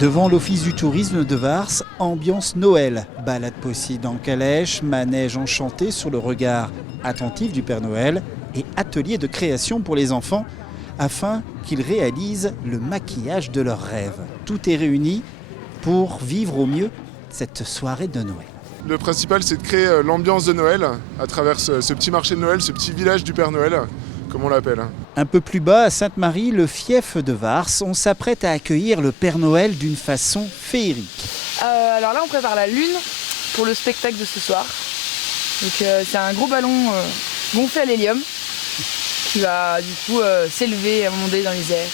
Devant l'office du tourisme de Vars, ambiance Noël. Balade possible en calèche, manège enchanté sur le regard attentif du Père Noël et atelier de création pour les enfants afin qu'ils réalisent le maquillage de leurs rêves. Tout est réuni pour vivre au mieux cette soirée de Noël. Le principal, c'est de créer l'ambiance de Noël à travers ce petit marché de Noël, ce petit village du Père Noël, comme on l'appelle. Un peu plus bas, à Sainte-Marie, le fief de Vars, on s'apprête à accueillir le Père Noël d'une façon féerique. Alors là, on prépare la lune pour le spectacle de ce soir. Donc c'est un gros ballon gonflé à l'hélium qui va du coup s'élever à un moment donné dans les airs.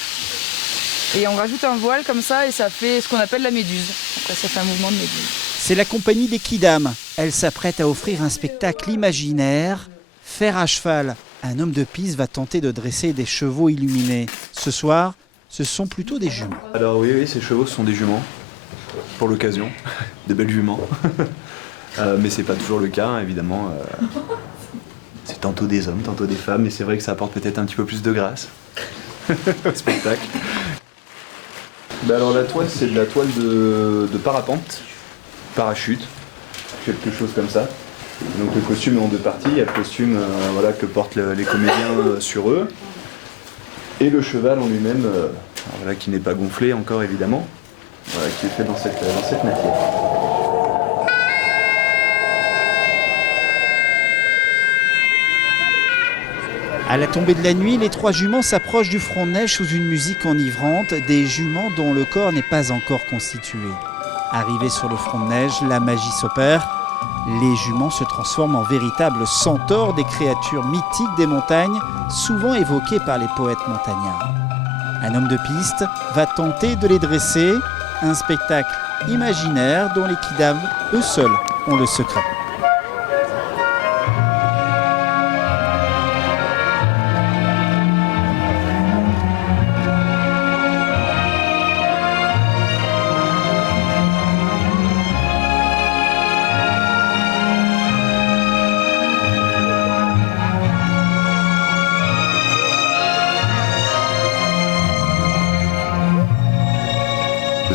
Et on rajoute un voile comme ça et ça fait ce qu'on appelle la méduse. Après, ça fait un mouvement de méduse. C'est la compagnie des Quidam. Elle s'apprête à offrir un spectacle imaginaire. Fer à cheval. Un homme de piste va tenter de dresser des chevaux illuminés. Ce soir, ce sont plutôt des juments. Alors oui, ces chevaux, ce sont des juments, pour l'occasion, de belles juments. Mais c'est pas toujours le cas, hein, évidemment. C'est tantôt des hommes, tantôt des femmes, mais c'est vrai que ça apporte peut-être un petit peu plus de grâce au spectacle. Alors la toile, c'est de la toile de parapente, parachute, quelque chose comme ça. Donc le costume est en deux parties, il y a le costume que portent les comédiens sur eux, et le cheval en lui-même, qui n'est pas gonflé encore évidemment, qui est fait dans cette matière. À la tombée de la nuit, les trois juments s'approchent du front de neige sous une musique enivrante, des juments dont le corps n'est pas encore constitué. Arrivés sur le front de neige, la magie s'opère. Les juments se transforment en véritables centaures, des créatures mythiques des montagnes, souvent évoquées par les poètes montagnards. Un homme de piste va tenter de les dresser, un spectacle imaginaire dont les Quidam, eux seuls, ont le secret.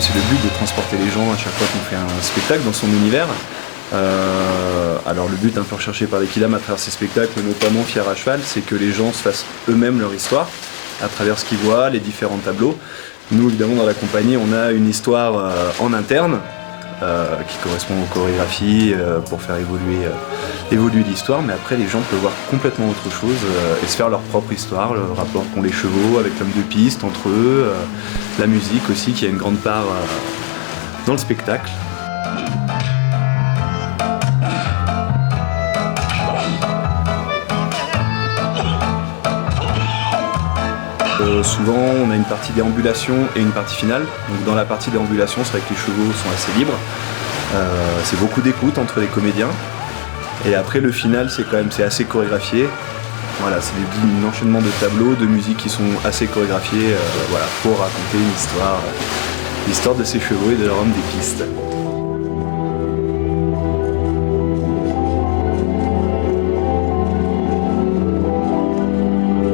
C'est le but de transporter les gens à chaque fois qu'on fait un spectacle dans son univers. Alors le but un peu recherché par les Quidam à travers ces spectacles, notamment Fier à cheval, c'est que les gens se fassent eux-mêmes leur histoire à travers ce qu'ils voient, les différents tableaux. Nous évidemment dans la compagnie on a une histoire en interne qui correspond aux chorégraphies pour faire évoluer l'histoire, mais après les gens peuvent voir complètement autre chose et se faire leur propre histoire, le rapport qu'ont les chevaux avec l'homme de piste, entre eux, la musique aussi qui a une grande part dans le spectacle. Souvent on a une partie déambulation et une partie finale. Donc dans la partie déambulation, c'est vrai que les chevaux sont assez libres. C'est beaucoup d'écoute entre les comédiens. Et après le final, c'est assez chorégraphié. Voilà, c'est un enchaînement de tableaux, de musique qui sont assez chorégraphiés pour raconter une histoire, l'histoire de ces chevaux et de leur homme des pistes.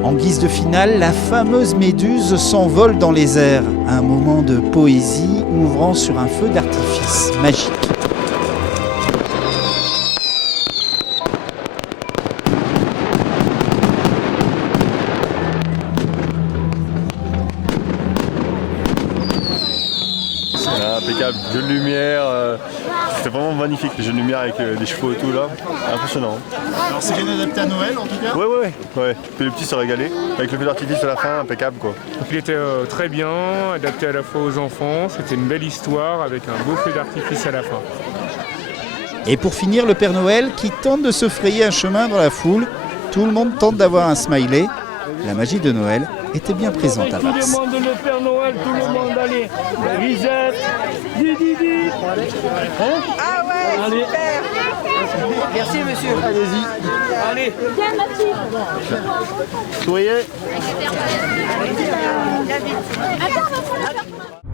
En guise de finale, la fameuse méduse s'envole dans les airs. Un moment de poésie ouvrant sur un feu d'artifice magique. Impeccable, jeu de lumière, c'était vraiment magnifique, les jeux de lumière avec les chevaux et tout là, impressionnant. Alors c'est bien adapté à Noël en tout cas? Ouais. Puis les petits se régalaient, avec le feu d'artifice à la fin, impeccable quoi. Donc il était très bien, adapté à la fois aux enfants, c'était une belle histoire avec un beau feu d'artifice à la fin. Et pour finir, le Père Noël qui tente de se frayer un chemin dans la foule. Tout le monde tente d'avoir un smiley. La magie de Noël était bien présente à Vars. Tout le monde le Père Noël, tout le monde, allez, Lisette, Didi. Hein? Ah ouais, allez. Super. Merci monsieur. Allez-y. Allez. Viens Mathilde. Souriez. Attends.